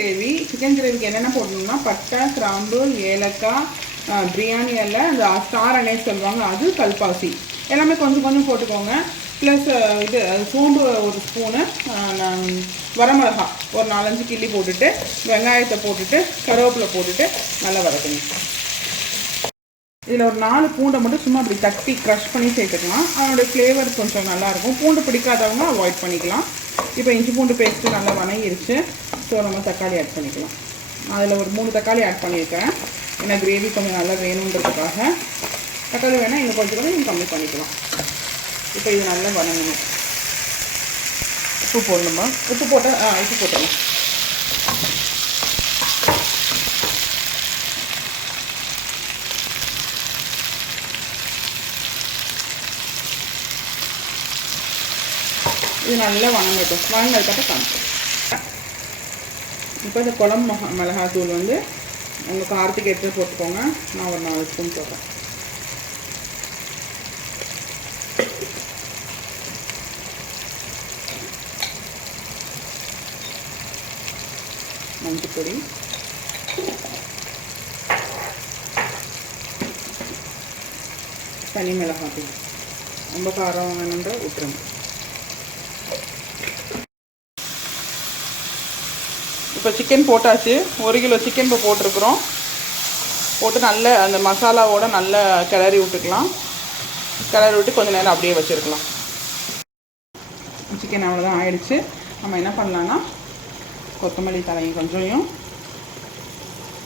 Gravy. Chicken கிரேவிக்கு என்னென்ன போடணும்னா பட்டை, கிராம்பு, ஏலக்காய், பிரியாணி இலை, அந்த ஸ்டார் அனேஸ் சொல்லுவாங்க, அது கல்பாசி எல்லாமே கொஞ்சம் கொஞ்சம் போட்டுக்கோங்க. ப்ளஸ் இது சோம்பு ஒரு ஸ்பூனு, வரமிளகா ஒரு 4-5 கிள்ளி போட்டுட்டு, வெங்காயத்தை போட்டுட்டு, கருவேப்பிலை போட்டுட்டு நல்லா வதக்கணும். இதில் ஒரு 4 பூண்டை மட்டும் சும்மா அப்படி தட்டி க்ரஷ் பண்ணி சேர்த்துக்கலாம். அதனுடைய ஃப்ளேவர் கொஞ்சம் நல்லாயிருக்கும். பூண்டு பிடிக்காதவங்க அவாய்ட் பண்ணிக்கலாம். இப்போ இஞ்சி பூண்டு பேஸ்ட்டு நல்லா வணங்கிருச்சு. ஸோ நம்ம தக்காளி ஆட் பண்ணிக்கலாம். அதில் ஒரு 3 தக்காளி ஆட் பண்ணியிருக்கேன். ஏன்னா கிரேவி கொஞ்சம் நல்லா வேணுன்றதுக்காக. தக்காளி வேணால் இன்னும் கொஞ்சம் கூட நீங்கள் கம்மி பண்ணிக்கலாம். இப்போ இது நல்லா வணங்கணும். உப்பு போடணுமா? உப்பு போட்டால் உப்பு போட்டலாம். இது நல்லா வணங்கட்டும். வணங்கினதுக்கப்புறம் காமிப்போம். இப்போ இந்த குழம்பு மிளகாத்தூள் வந்து உங்கள் காரத்துக்கு எடுத்து போட்டுக்கோங்க. நான் ஒரு 4 ஸ்பூன் போடுறேன். மஞ்சள் பொடி, தனி மிளகாத்தூள், ரொம்ப காரம் வேணுன்ற விட்டுருங்க. இப்போ சிக்கன் போட்டாச்சு. 1 கிலோ சிக்கன் இப்போ போட்டிருக்குறோம். போட்டு நல்ல அந்த மசாலாவோட நல்லா கிளறி விட்டுக்கலாம். கிளறி விட்டு கொஞ்சம் நேரம் அப்படியே வச்சுருக்கலாம். சிக்கன் அவ்வளோதான் ஆயிடுச்சு. நம்ம என்ன பண்ணலான்னா கொத்தமல்லி தலையும் கொஞ்சம்,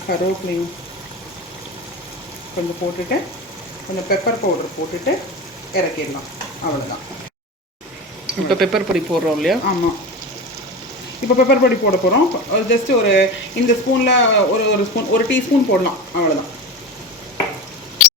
கருவேப்பிலையும் கொஞ்சம் போட்டுட்டு, கொஞ்சம் பெப்பர் பவுடர் போட்டுட்டு இறக்கிடலாம். அவ்வளோதான். இப்போ பெப்பர் பொடி போடுறோம் இல்லையா? ஆமாம். இப்போ பெப்பர் பொடி போட போகிறோம். ஜஸ்ட் ஒரு இந்த ஸ்பூனில் ஒரு ஸ்பூன், 1 டீஸ்பூன் போடலாம். அவ்வளோதான்.